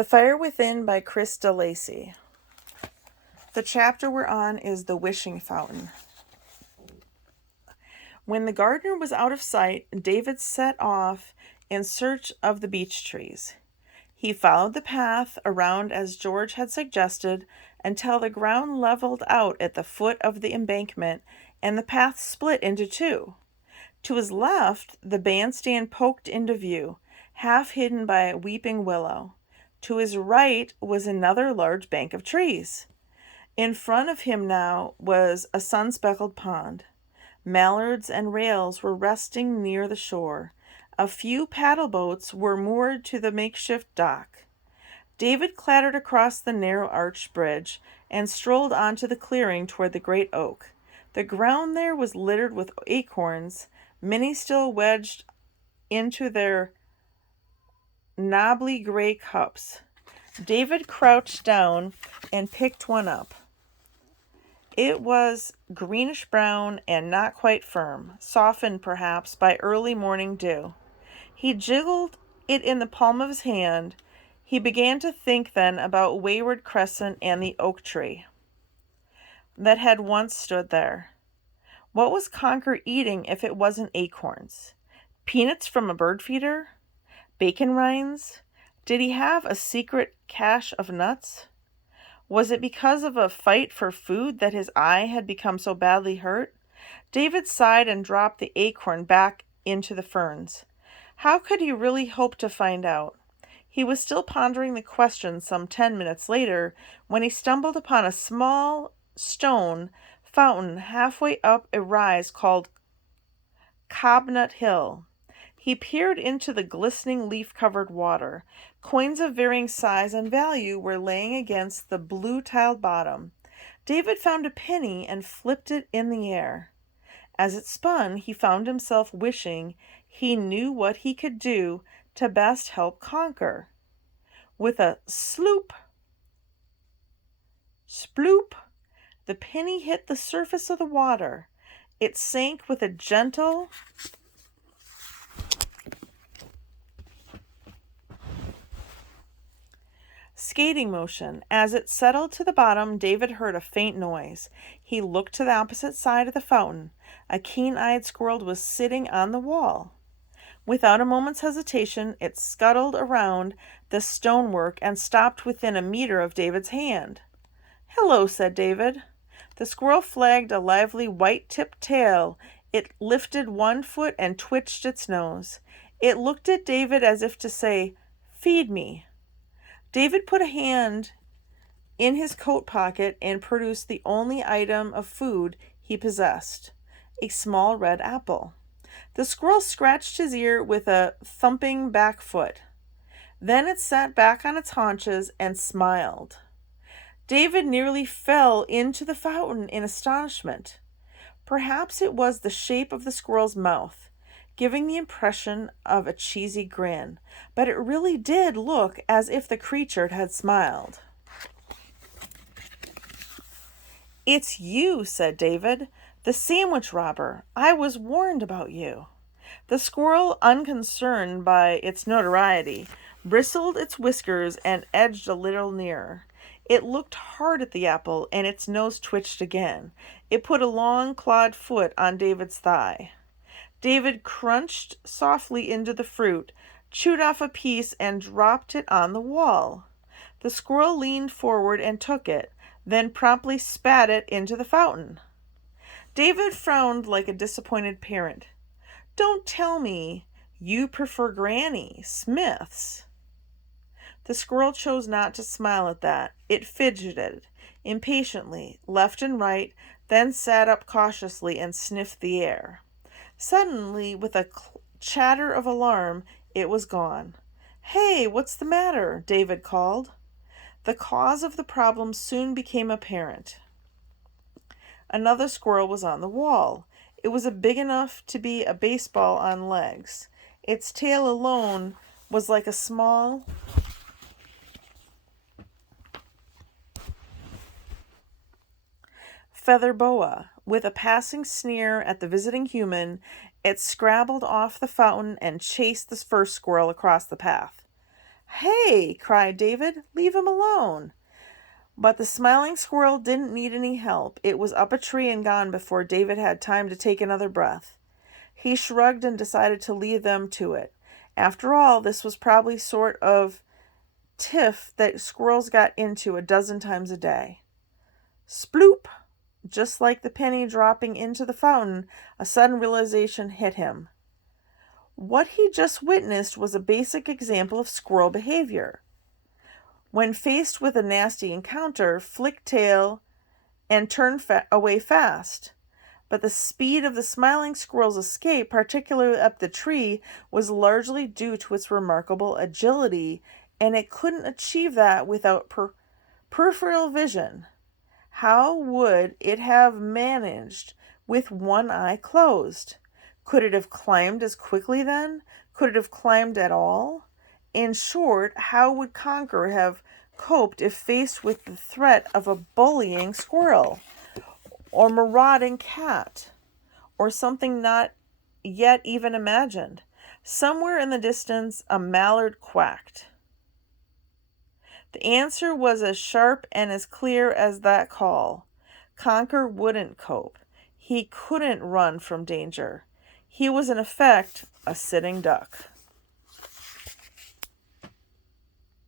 The Fire Within by Chris DeLacy. The chapter we're on is The Wishing Fountain. When the gardener was out of sight, David set off in search of the beech trees. He followed the path around as George had suggested until the ground leveled out at the foot of the embankment and the path split into two. To his left, the bandstand poked into view, half hidden by a weeping willow. To his right was another large bank of trees. In front of him now was a sun-speckled pond. Mallards and rails were resting near the shore. A few paddle boats were moored to the makeshift dock. David clattered across the narrow arched bridge and strolled onto the clearing toward the great oak. The ground there was littered with acorns, many still wedged into their knobbly gray cups. David crouched down and picked one up. It was greenish-brown and not quite firm, softened perhaps by early morning dew. He jiggled it in the palm of his hand. He began to think then about Wayward Crescent and the oak tree that had once stood there. What was Conker eating if it wasn't acorns? Peanuts from a bird feeder? Bacon rinds? Did he have a secret cache of nuts? Was it because of a fight for food that his eye had become so badly hurt? David sighed and dropped the acorn back into the ferns. How could he really hope to find out? He was still pondering the question some 10 minutes later when he stumbled upon a small stone fountain halfway up a rise called Cobnut Hill. He peered into the glistening leaf-covered water. Coins of varying size and value were laying against the blue-tiled bottom. David found a penny and flipped it in the air. As it spun, he found himself wishing he knew what he could do to best help Conker. With a sloop, sploop, the penny hit the surface of the water. It sank with a gentle skating motion. As it settled to the bottom, David heard a faint noise. He looked to the opposite side of the fountain. A keen-eyed squirrel was sitting on the wall. Without a moment's hesitation, it scuttled around the stonework and stopped within a meter of David's hand. "Hello," said David. The squirrel flagged a lively white-tipped tail. It lifted one foot and twitched its nose. It looked at David as if to say, "Feed me." David put a hand in his coat pocket and produced the only item of food he possessed, a small red apple. The squirrel scratched his ear with a thumping back foot. Then it sat back on its haunches and smiled. David nearly fell into the fountain in astonishment. Perhaps it was the shape of the squirrel's mouth, giving the impression of a cheesy grin, but it really did look as if the creature had smiled. "It's you," said David, "the sandwich robber. I was warned about you." The squirrel, unconcerned by its notoriety, bristled its whiskers and edged a little nearer. It looked hard at the apple, and its nose twitched again. It put a long, clawed foot on David's thigh. David crunched softly into the fruit, chewed off a piece, and dropped it on the wall. The squirrel leaned forward and took it, then promptly spat it into the fountain. David frowned like a disappointed parent. "Don't tell me you prefer Granny Smith's." The squirrel chose not to smile at that. It fidgeted impatiently, left and right, then sat up cautiously and sniffed the air. Suddenly, with a chatter of alarm, it was gone. "Hey, what's the matter?" David called. The cause of the problem soon became apparent. Another squirrel was on the wall. It was big enough to be a baseball on legs. Its tail alone was like a small feather boa. With a passing sneer at the visiting human, it scrabbled off the fountain and chased the first squirrel across the path. "Hey!" cried David. "Leave him alone." But the smiling squirrel didn't need any help. It was up a tree and gone before David had time to take another breath. He shrugged and decided to leave them to it. After all, this was probably sort of tiff that squirrels got into a dozen times a day. Sploop! Just like the penny dropping into the fountain, a sudden realization hit him. What he just witnessed was a basic example of squirrel behavior. When faced with a nasty encounter, flick tail and turn away fast. But the speed of the smiling squirrel's escape, particularly up the tree, was largely due to its remarkable agility, and it couldn't achieve that without peripheral vision. How would it have managed with one eye closed? Could it have climbed as quickly then? Could it have climbed at all? In short, how would Conker have coped if faced with the threat of a bullying squirrel, or marauding cat, or something not yet even imagined? Somewhere in the distance, a mallard quacked. The answer was as sharp and as clear as that call. Conker wouldn't cope. He couldn't run from danger. He was, in effect, a sitting duck.